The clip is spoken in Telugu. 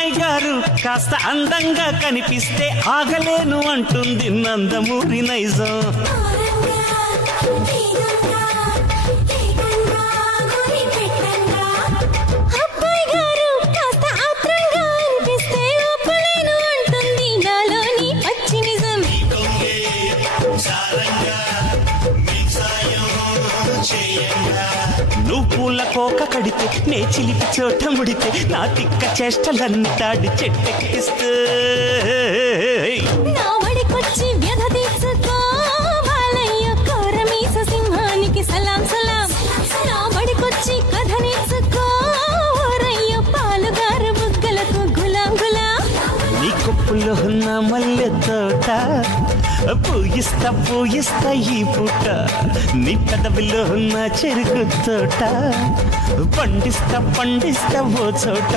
అమ్మాయి గారు కాస్త అందంగా కనిపిస్తే ఆగలేను అంటుంది నందమూరి నైజం. నువ్వు పూల కోక కడితే నే చిలిపి చోట ముడితే నా తిక్క చేష్టలన్నీ తాడి చెట్టెక్కిస్తే నా వడికొచ్చి వ్యధ తీర్చుకో బాలయ్య కోరమీస సింహానికి సలాం సలాం. నా వడికొచ్చి కథ నేర్చుకో ఓరయ్య పాలుగారు బుగ్గలకు గులాం గులాం. నీ కొప్పులో ఉన్న మల్లె తోట పూయిస్తా పూయిస్తా ఈ పూట, నీ పెదవిలో ఉన్న చెరుకు తోట పండిస్తా పండిస్తా ఓ చోట.